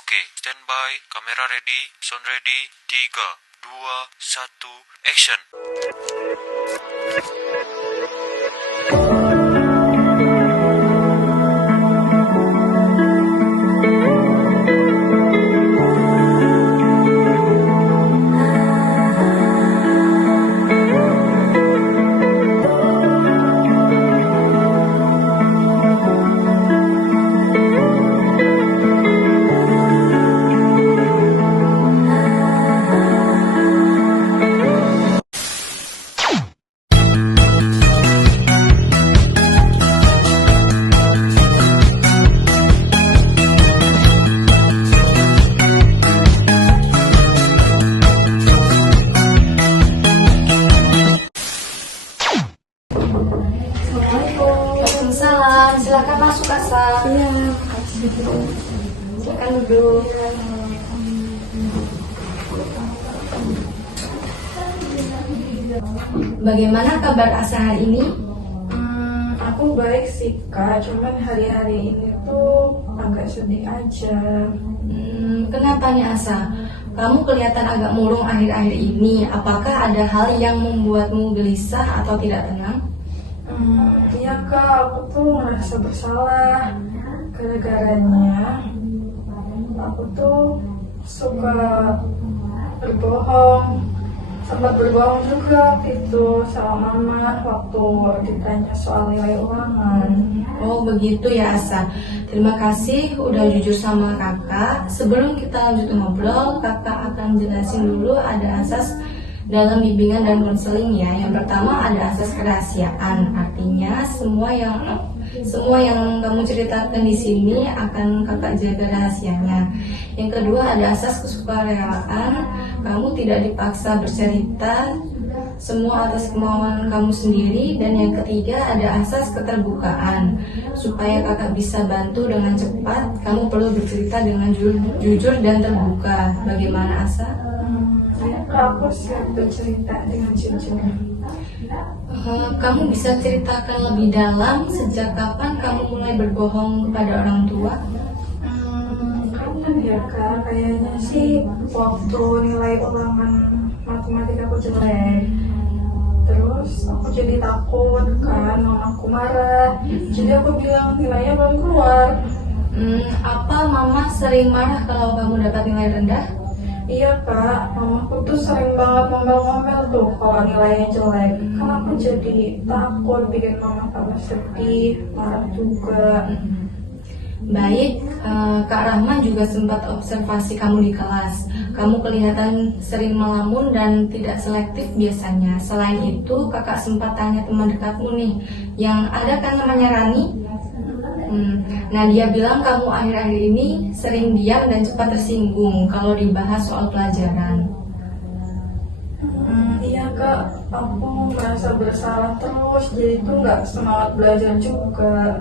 Oke, standby, kamera ready, sound ready, 3, 2, 1, action. Waalaikumsalam, silakan masuk Asa. Iya, makasih. Silakan duduk. Bagaimana kabar Asa hari ini? Aku baik sih Kak, cuman hari-hari ini tuh agak sedih aja. Kenapa nih Asa? Kamu kelihatan agak murung akhir-akhir ini. Apakah ada hal yang membuatmu gelisah atau tidak tenang? Iya Kak, aku tuh merasa bersalah. Gara-garanya aku tuh suka berbohong. Sempat berbohong juga waktu itu sama mama waktu ditanya soal nilai ulangan. Oh begitu ya Asa. Terima kasih udah jujur sama kakak. Sebelum kita lanjut ngobrol, kakak akan jelasin dulu ada asas dalam bimbingan dan konseling ya. Yang pertama ada asas kerahasiaan. Artinya semua yang kamu ceritakan di sini akan kakak jaga rahasianya. Yang kedua ada asas kesukarelaan. Kamu tidak dipaksa bercerita semua atas kemauan kamu sendiri. Dan yang ketiga ada asas keterbukaan. Supaya kakak bisa bantu dengan cepat, kamu perlu bercerita dengan jujur dan terbuka. Bagaimana Asa? Ya Kak, aku siap bercerita dengan jujur. Kamu bisa ceritakan lebih dalam sejak kapan kamu mulai berbohong kepada orang tua? Kapan ya Kak? Kayaknya sih waktu nilai ulangan matematika aku jelek. Terus aku jadi takut kan, mamaku marah. Jadi aku bilang nilainya belum keluar. Apa mama sering marah kalau kamu dapat nilai rendah? Iya Kak, mamaku tuh sering banget ngomel-ngomel tuh kalau nilainya jelek. Kan aku jadi takut, bikin mama tambah sedih, marah juga. Baik, Kak Rahma juga sempat observasi kamu di kelas. Kamu kelihatan sering melamun dan tidak selektif biasanya. Selain itu, kakak sempat tanya teman dekatmu nih, yang ada kan namanya Rani. Nah dia bilang kamu akhir-akhir ini sering diam dan cepat tersinggung kalau dibahas soal pelajaran. Iya Kak, aku merasa bersalah terus, jadi tuh nggak semangat belajar juga.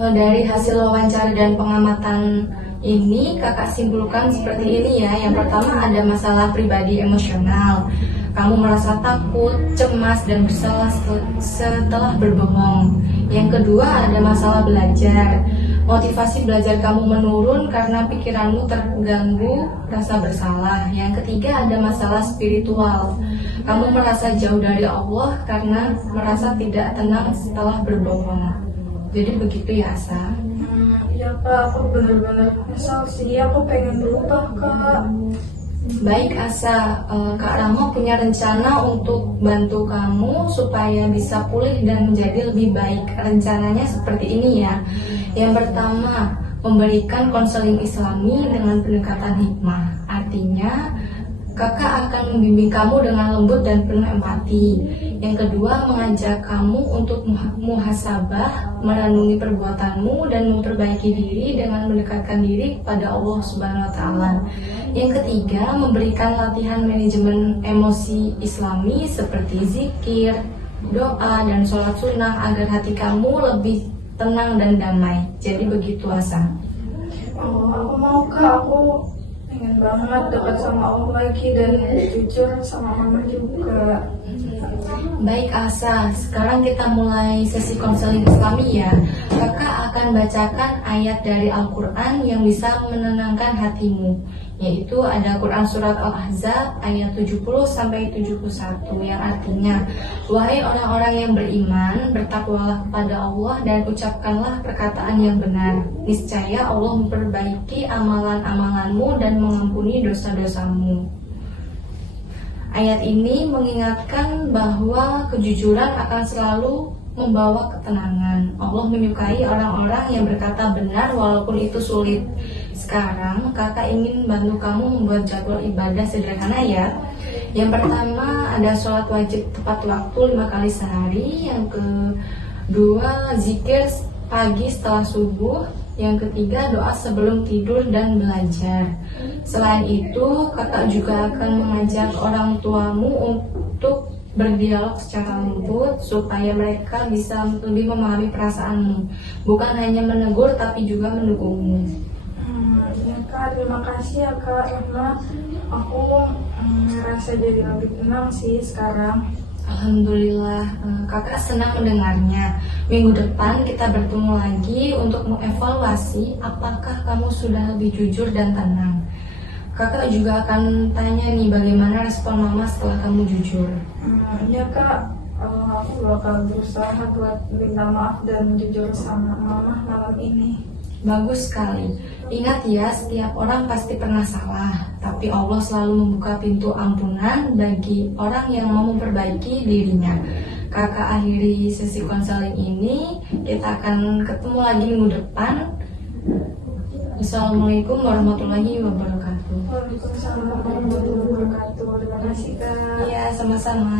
Dari hasil wawancara dan pengamatan ini kakak simpulkan seperti ini ya. Yang pertama ada masalah pribadi emosional. Kamu merasa takut, cemas, dan bersalah setelah berbohong. Yang kedua ada masalah belajar. Motivasi belajar kamu menurun karena pikiranmu terganggu rasa bersalah. Yang ketiga ada masalah spiritual. Kamu merasa jauh dari Allah karena merasa tidak tenang setelah berbohong. Jadi begitu ya Asa? Iya Kak, aku bener-bener nyesal sih, aku pengen berubah Kak. Baik Asa, Kak Rama punya rencana untuk bantu kamu supaya bisa pulih dan menjadi lebih baik. Rencananya seperti ini ya. Yang pertama, memberikan konseling Islami dengan pendekatan hikmah. Artinya, kakak akan membimbing kamu dengan lembut dan penuh empati. Yang kedua, mengajak kamu untuk muhasabah, merenungi perbuatanmu dan memperbaiki diri dengan mendekatkan diri kepada Allah Subhanahu wa taala. Yang ketiga, memberikan latihan manajemen emosi Islami seperti zikir, doa, dan sholat sunnah agar hati kamu lebih tenang dan damai. Jadi begitu Asa. Oh, aku mau Kak, aku pengen banget dekat sama Allah lagi dan jujur sama mama juga. Baik Asa, sekarang kita mulai sesi konseling Islami ya. Kakak akan bacakan ayat dari Al-Quran yang bisa menenangkan hatimu, yaitu ada Quran Surat Al-Ahzab ayat 70-71 yang artinya, wahai orang-orang yang beriman, bertakwalah kepada Allah dan ucapkanlah perkataan yang benar. Niscaya Allah memperbaiki amalan-amalanmu dan mengampuni dosa-dosamu. Ayat ini mengingatkan bahwa kejujuran akan selalu membawa ketenangan. Allah menyukai orang-orang yang berkata benar walaupun itu sulit. Sekarang kakak ingin bantu kamu membuat jadwal ibadah sederhana ya. Yang pertama ada sholat wajib tepat waktu 5 kali sehari. Yang kedua zikir pagi setelah subuh. Yang ketiga doa sebelum tidur dan belajar. Selain itu kakak juga akan mengajak orang tuamu untuk berdialog secara lembut supaya mereka bisa lebih memahami perasaanmu, bukan hanya menegur tapi juga mendukungmu. Ya kak, terima kasih ya kak, karena aku ngerasa jadi lebih tenang sih sekarang. Alhamdulillah, kakak senang mendengarnya. Minggu depan kita bertemu lagi untuk mengevaluasi apakah kamu sudah lebih jujur dan tenang. Kakak juga akan tanya nih bagaimana respon mama setelah kamu jujur. Ya kak, aku bakal berusaha buat minta maaf dan jujur sama mama malam ini. Bagus sekali. Ingat ya, setiap orang pasti pernah salah, tapi Allah selalu membuka pintu ampunan bagi orang yang mau memperbaiki dirinya. Kakak akhiri sesi konseling ini. Kita akan ketemu lagi minggu depan. Assalamualaikum warahmatullahi wabarakatuh. Waalaikumsalam warahmatullahi wabarakatuh. Terima kasih kak. Iya, sama-sama.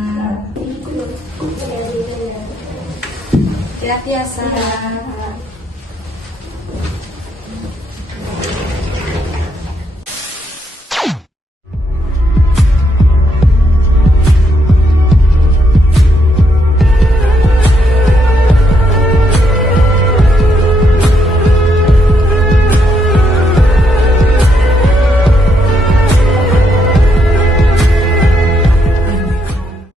Hati-hati ya, Sarah.